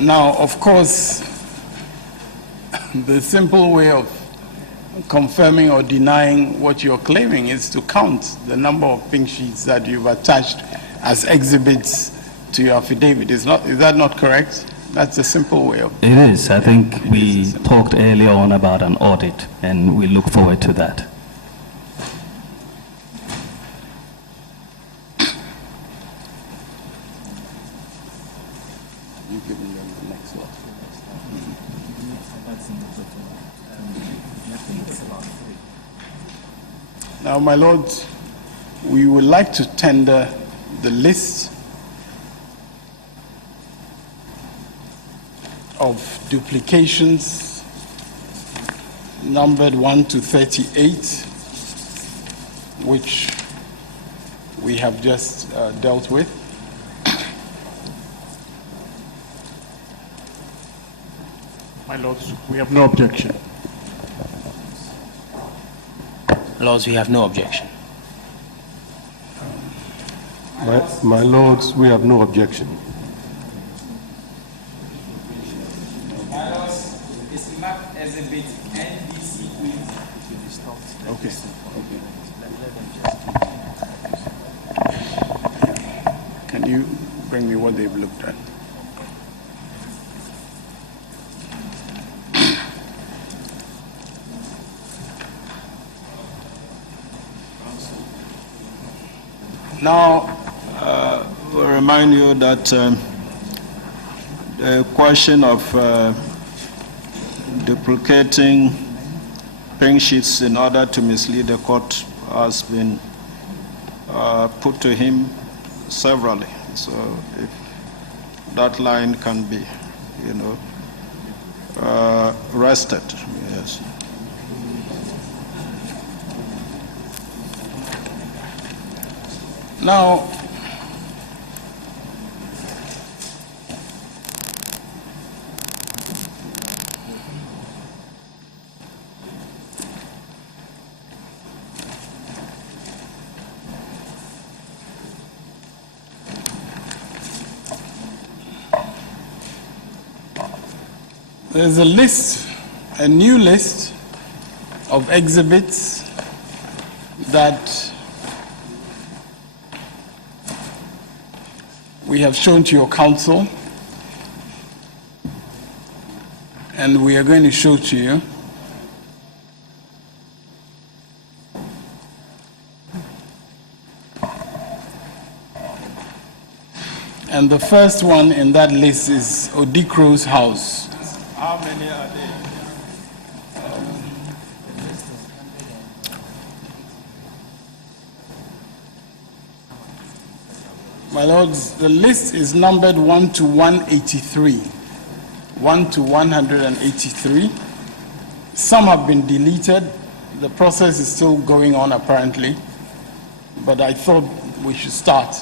Now, of course, the simple way of confirming or denying what you're claiming is to count the number of pink sheets that you've attached as exhibits to your affidavit. Is that not correct? That's a simple way of... It is. I think we talked earlier on about an audit, and we look forward to that. You've given them the next lot. Now, my Lord, we would like to tender the list of duplications numbered 1 to 38, which we have just dealt with. My Lords, we have no objection. Lords, we have no objection. My Lords, we have no objection. My Lords, it's marked exhibit NBC, please. Okay. Can you bring me what they've looked at? Now, we'll remind you that the question of duplicating pink sheets in order to mislead the court has been put to him severally. So if that line can be, rested, yes. Now, there's a list, a new list of exhibits that we have shown to your counsel, and we are going to show to you. And the first one in that list is Odikro's house. How many are there? My lords, the list is numbered 1 to 183. 1 to 183. Some have been deleted. The process is still going on apparently. But I thought we should start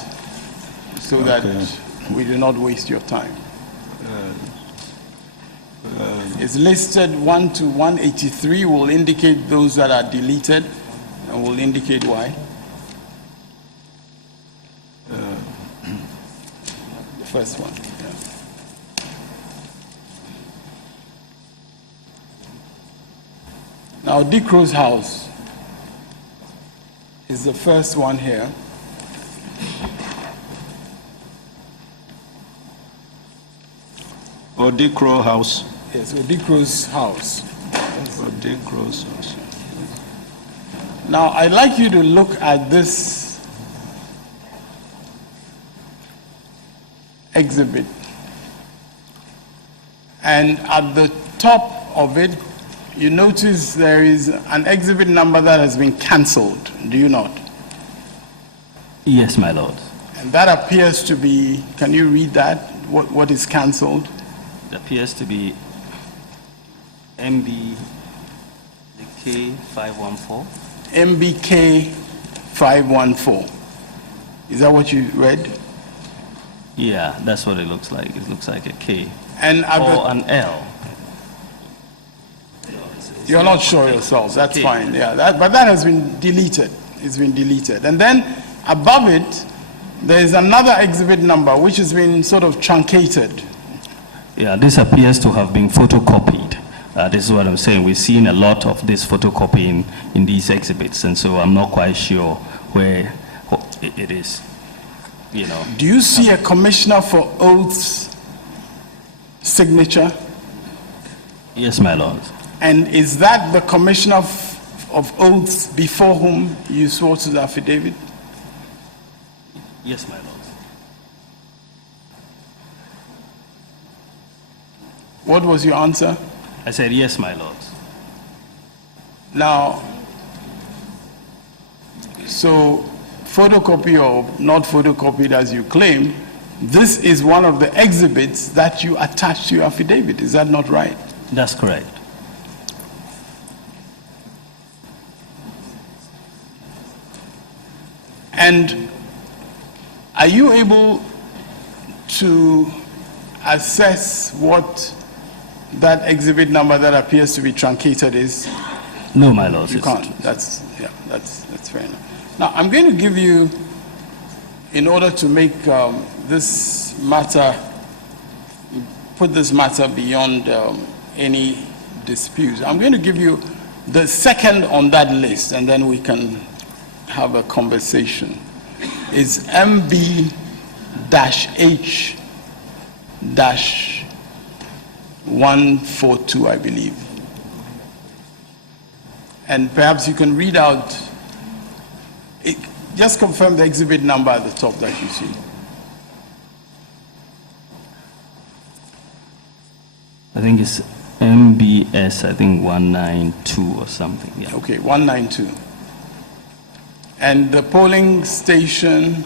so that we do not waste your time. It's listed 1 to 183. We'll indicate those that are deleted and we'll indicate why. First one. Yeah. Now, Dikro's house is the first one here. Odikro house. Yes, Odikro's house. Odikro's house. Now, I'd like you to look at this exhibit, and at the top of it you notice there is an exhibit number that has been cancelled, do you not? Yes, my lord. And that appears to be, can you read that? What is cancelled? It appears to be MBK 514. MBK 514. Is that what you read? Yeah, that's what it looks like. It looks like a K And or an L. You're not sure yourself, that's K. fine. Yeah, but that has been deleted. It's been deleted. And then above it, there is another exhibit number which has been sort of truncated. Yeah, this appears to have been photocopied. This is what I'm saying. We've seen a lot of this photocopying in these exhibits, and so I'm not quite sure where it is, you know. Do you see a Commissioner for Oaths signature? Yes, my lord. And is that the Commissioner of Oaths before whom you swore to the affidavit? Yes, my lord. What was your answer? I said yes, my lord. Now, so photocopy or not photocopied as you claim, this is one of the exhibits that you attached to your affidavit. Is that not right? That's correct. And are you able to assess what that exhibit number that appears to be truncated is? No, my lord. You can't. That's fair enough. Now, I'm going to give you, in order to make this matter, put this matter beyond any disputes, I'm going to give you the second on that list, and then we can have a conversation. Is MB-H-142, I believe. And perhaps you can read out, just confirm the exhibit number at the top that you see. I think it's MBS, I think 192 or something. Yeah. Okay, 192. And the polling station,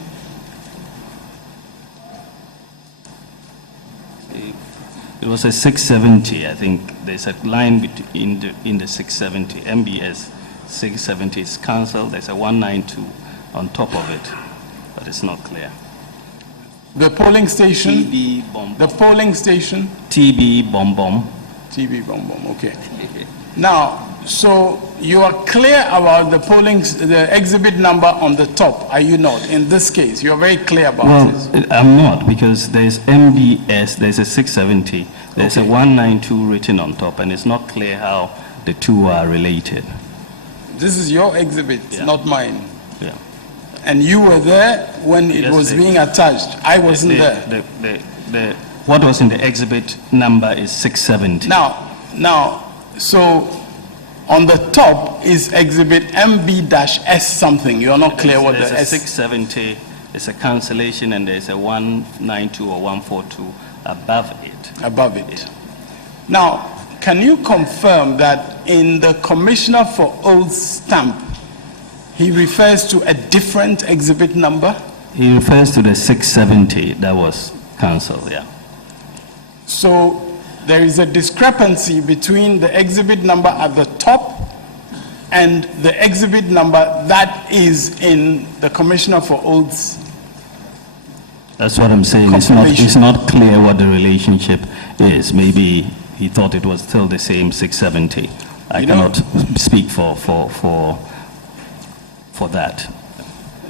it was a 670. I think there's a line in the 670. MBS 670 is Counsel. There's a 192 on top of it, but it's not clear. the polling station, TB bomb. the polling station, TB bomb bomb. TB bomb bomb, okay. Now, so you are clear about the exhibit number on the top, are you not? In this case, you're very clear about it. I'm not, because there's MBS, there's a 670, there's a 192 written on top, and it's not clear how the two are related. This is your exhibit, Yeah. not mine. Yeah. And you were there when it Yes, was being attached. I wasn't there. What was in the exhibit number is 670. Now, so on the top is exhibit MB-S something. You're not clear what the There's a S. 670, it's a cancellation, and there's a 192 or 142 above it. Above it. Now, can you confirm that in the Commissioner for Oaths stamp, he refers to a different exhibit number? He refers to the 670 that was cancelled, yeah. So there is a discrepancy between the exhibit number at the top and the exhibit number that is in the Commissioner for Oaths. That's what I'm saying. It's not clear what the relationship is. Maybe he thought it was still the same 670. I cannot speak for that.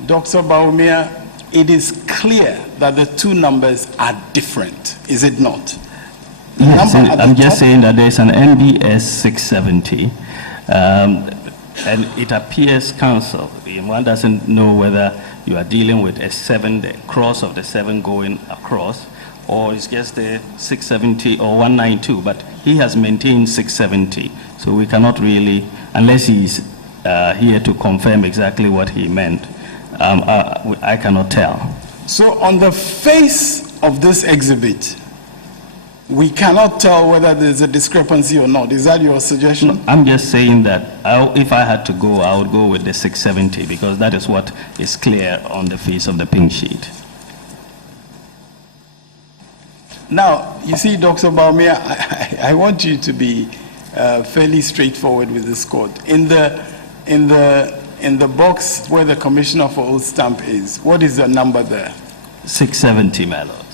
Dr. Baumia, it is clear that the two numbers are different, is it not? Yes, I'm just saying that there's an NBS 670, and it appears cancelled. One doesn't know whether you are dealing with a 7, the cross of the 7 going across, or it's just the 670 or 192, but he has maintained 670, so we cannot really, unless he's here to confirm exactly what he meant, I cannot tell. So on the face of this exhibit, we cannot tell whether there's a discrepancy or not. Is that your suggestion? I'm just saying that if I had to go, I would go with the 670, because that is what is clear on the face of the pink sheet. Now, you see, Dr. Baumia, I want you to be fairly straightforward with this court. In the box where the Commissioner for Oath stamp is, what is the number there? 670, my lord.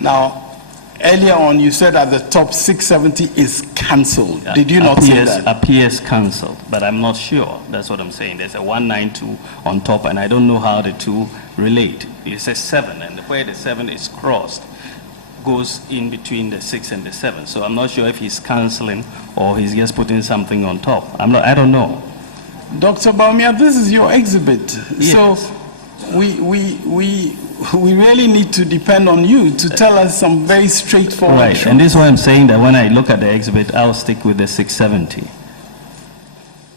Now, earlier on, you said at the top 670 is cancelled. Did you not say that? Appears cancelled, but I'm not sure. That's what I'm saying. There's a 192 on top, and I don't know how the two relate. It says 7, and where the 7 is crossed, goes in between the 6 and the 7. So I'm not sure if he's cancelling or he's just putting something on top. I don't know. Dr. Baumia, this is your exhibit. Yes. So we really need to depend on you to tell us some very straightforward Right, truth. and this is why I'm saying that when I look at the exhibit, I'll stick with the 670.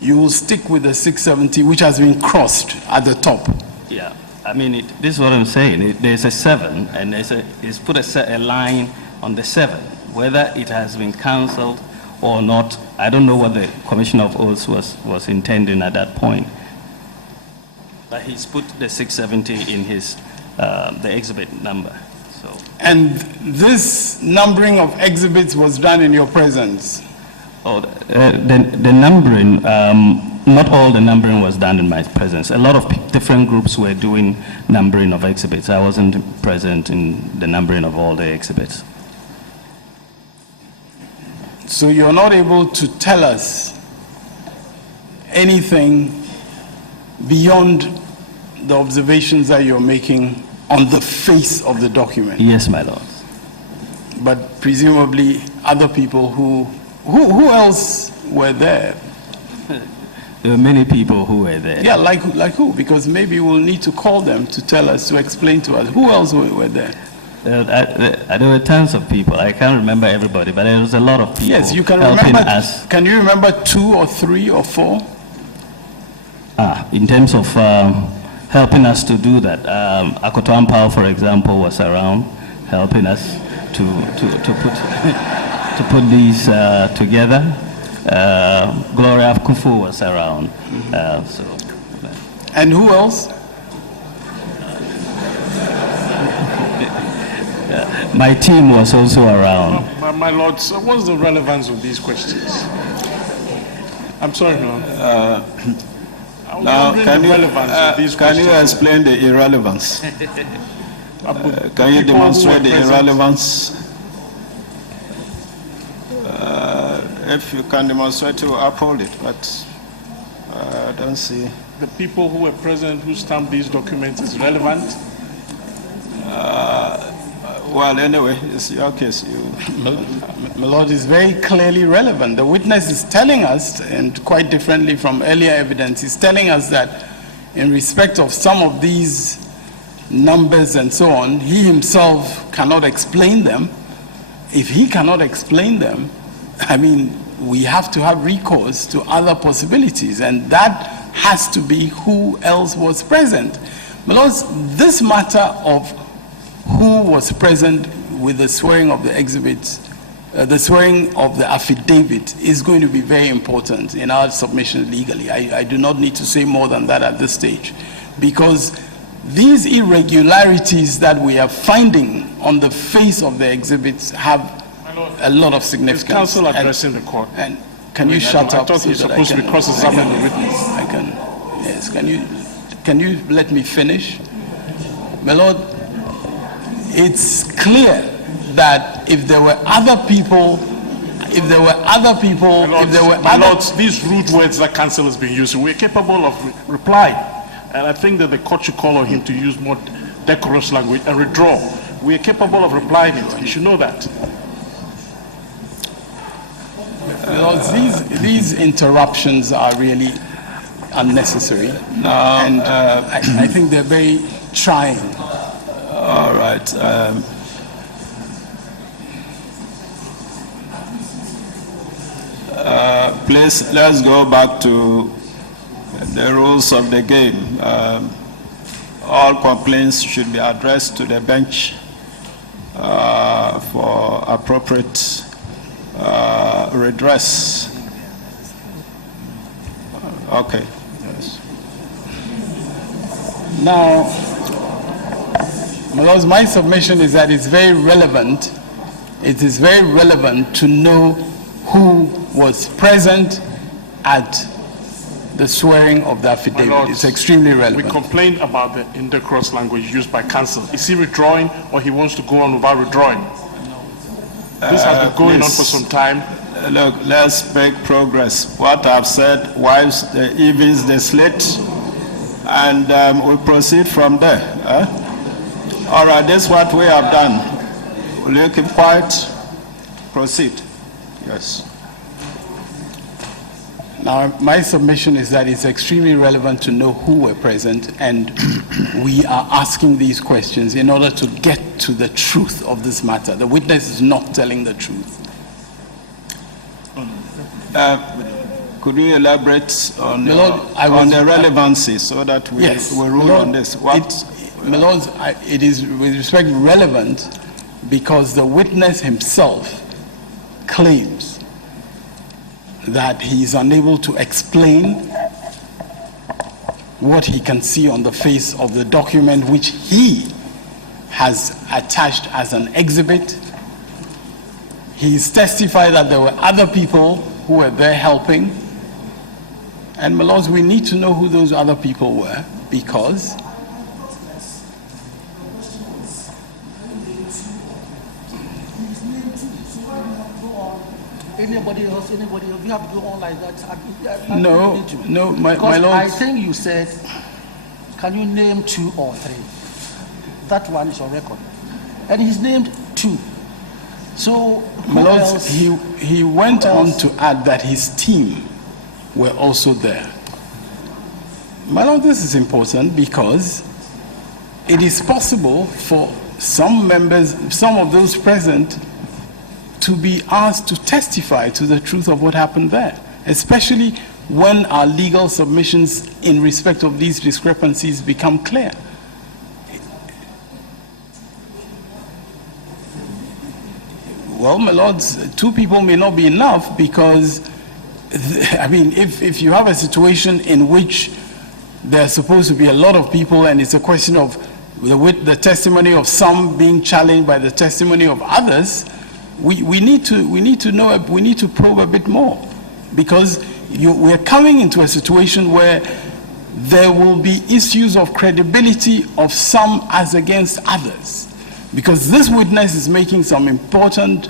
You will stick with the 670, which has been crossed at the top. Yeah, I mean, this is what I'm saying. There's a 7, and it's put a line on the 7. Whether it has been cancelled or not, I don't know what the Commissioner of Oaths was intending at that point. But he's put the 670 in his the exhibit number. So. And this numbering of exhibits was done in your presence. Oh, the numbering, not all the numbering was done in my presence. A lot of different groups were doing numbering of exhibits. I wasn't present in the numbering of all the exhibits. So you're not able to tell us anything beyond the observations that you're making on the face of the document. Yes, my lord. But presumably other people who else were there? There were many people who were there. Yeah, like who? Because maybe we'll need to call them to tell us, to explain to us who else were there. There were tons of people. I can't remember everybody, but there was a lot of people. Yes, you can helping remember. us. Can you remember 2 or 3 or 4? In terms of helping us to do that, Akoto Ampao, for example, was around helping us to put to put these together. Gloria Kufu was around. And who else? My team was also around. My lord, so what's the relevance of these questions? I'm sorry, Lord. Now, can you explain the irrelevance? Can you demonstrate the irrelevance? If you can demonstrate it, we'll uphold it, but I don't see. The people who were present who stamped these documents is relevant? Well, anyway, it's your case. My lord, is very clearly relevant. The witness is telling us, and quite differently from earlier evidence, he's telling us that in respect of some of these numbers and so on, he himself cannot explain them. If he cannot explain them, I mean, we have to have recourse to other possibilities, and that has to be who else was present. My lords, this matter of who was present with the swearing of the exhibits, the swearing of the affidavit is going to be very important in our submission legally. I do not need to say more than that at this stage, because these irregularities that we are finding on the face of the exhibits have a lot of significance. Is counsel addressing the court? And can you shut up? I thought you're supposed to be cross-examining the witness. I can, yes, can you let me finish? My lord, it's clear that if there were other people, My lords, these rude words that counsel has been using, we're capable of replying. And I think that the court should call on him to use more decorous language and withdraw. We are capable of replying it. You should know that. These interruptions are really unnecessary, and I think they're very trying. All right. Please, let's go back to the rules of the game. All complaints should be addressed to the bench for appropriate redress. Okay. Yes. Now, my lords, my submission is that it's very relevant. It is very relevant to know who was present at the swearing of the affidavit. Lords, it's extremely We relevant. complained about the indecorous language used by counsel. Is he withdrawing or he wants to go on without withdrawing? This has been going on for some time. Look, let's make progress. What I've said wipes the evens the slate, and we'll proceed from there. All right, this is what we have done. Will you keep quiet? Proceed. Yes. Now, my submission is that it's extremely relevant to know who were present, and we are asking these questions in order to get to the truth of this matter. The witness is not telling the truth. Could you elaborate on, My Lord, on the relevancy so that we will rule on this? My Lord, it is with respect relevant because the witness himself claims that he is unable to explain what he can see on the face of the document which he has attached as an exhibit. He's testified that there were other people who were there helping. And my lords, we need to know who those other people were, because anybody else, you have to go on like that. No, my lord. I think you said, can you name 2 or 3? That one is on record. And he's named 2. So, my lord, he went on to add that his team were also there. My lord, this is important because it is possible for some members, some of those present, to be asked to testify to the truth of what happened there, especially when our legal submissions in respect of these discrepancies become clear. Well, my lords, 2 people may not be enough because, I mean, if you have a situation in which there's supposed to be a lot of people and it's a question of the testimony of some being challenged by the testimony of others, we need to probe a bit more, because we're coming into a situation where there will be issues of credibility of some as against others, because this witness is making some important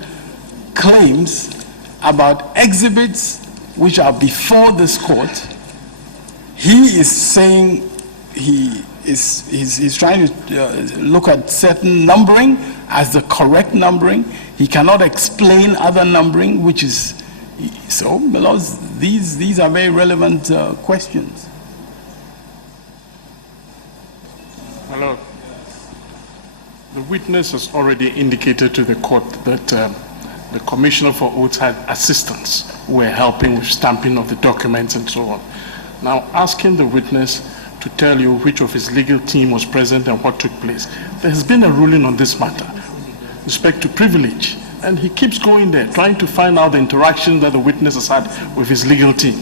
claims about exhibits which are before this court. He is saying he's trying to look at certain numbering as the correct numbering. He cannot explain other numbering, which is so. These are very relevant questions. My Lord, the witness has already indicated to the court that the Commissioner for Oaths had assistants who were helping with stamping of the documents and so on. Now, asking the witness to tell you which of his legal team was present and what took place, there has been a ruling on this matter with respect to privilege, and he keeps going there trying to find out the interaction that the witness has had with his legal team.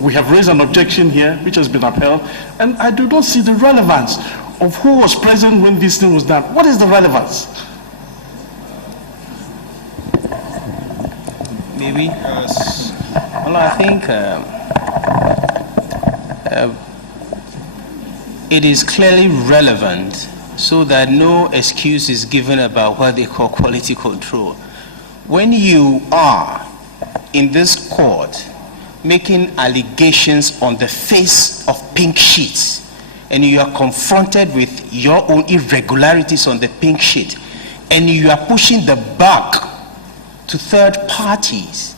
We have raised an objection here which has been upheld, and I do not see the relevance of who was present when this thing was done. What is the relevance? Maybe. Well, I think it is clearly relevant so that no excuse is given about what they call quality control. When you are in this court making allegations on the face of pink sheets, and you are confronted with your own irregularities on the pink sheet, and you are pushing the buck to third parties,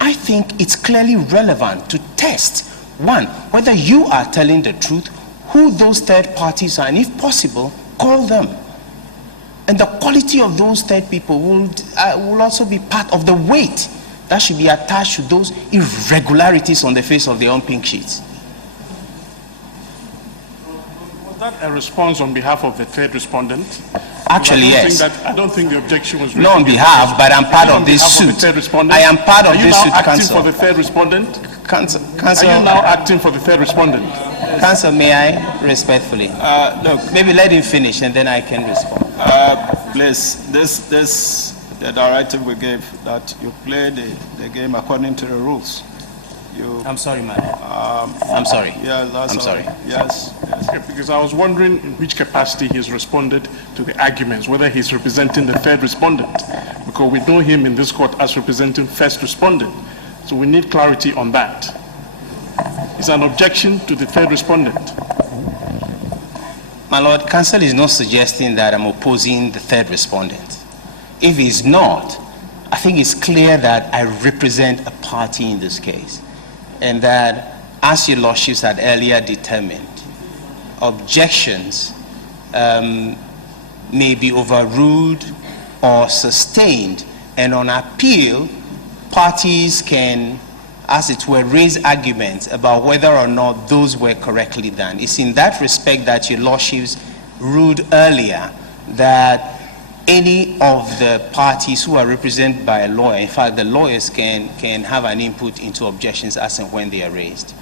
I think it's clearly relevant to test, one, whether you are telling the truth, who those third parties are, and if possible, call them. And the quality of those third people will also be part of the weight that should be attached to those irregularities on the face of their own pink sheets. Was that a response on behalf of the third respondent? Actually, yes. I don't think the objection was not on behalf, but I'm part of this suit. I am part of this suit, Counsel. Are you now acting for the third respondent? Counsel. Are you now acting for the third respondent? Counsel, may I respectfully? Look, maybe let him finish and then I can respond. Please, the directive we gave that you play the game according to the rules. I'm sorry, man. I'm sorry. Yeah, that's I'm sorry. Yes. Okay, because I was wondering in which capacity he's responded to the arguments, whether he's representing the third respondent, because we know him in this court as representing first respondent. So we need clarity on that. It's an objection to the third respondent. My Lord, Counsel is not suggesting that I'm opposing the third respondent. If he's not, I think it's clear that I represent a party in this case, and that, as your lordships had earlier determined, objections may be overruled or sustained, and on appeal, parties can, as it were, raise arguments about whether or not those were correctly done. It's in that respect that your lordships ruled earlier that any of the parties who are represented by a lawyer, in fact, the lawyers can have an input into objections as and when they are raised.